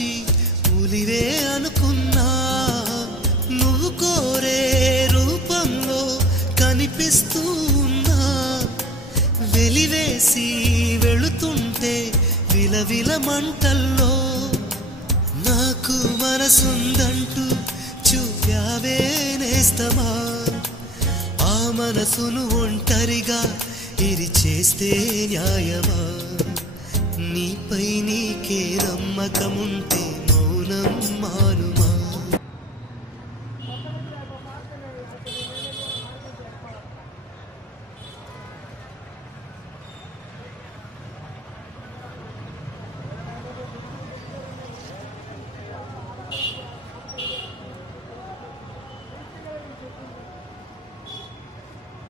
వచ్చి పులివే అనుకున్నా నువ్వు కోరే రూపంలో కనిపిస్తూ ఉన్నా వెలివేసి వెళుతుంటే విలవిల మంటల్లో నాకు మనసుందంటూ చూపావే నేస్తమా ఆ మనసును ఒంటరిగా ఇరిచేస్తే న్యాయమా నీపై నీకే నమ్మకముంటే మౌనం మాను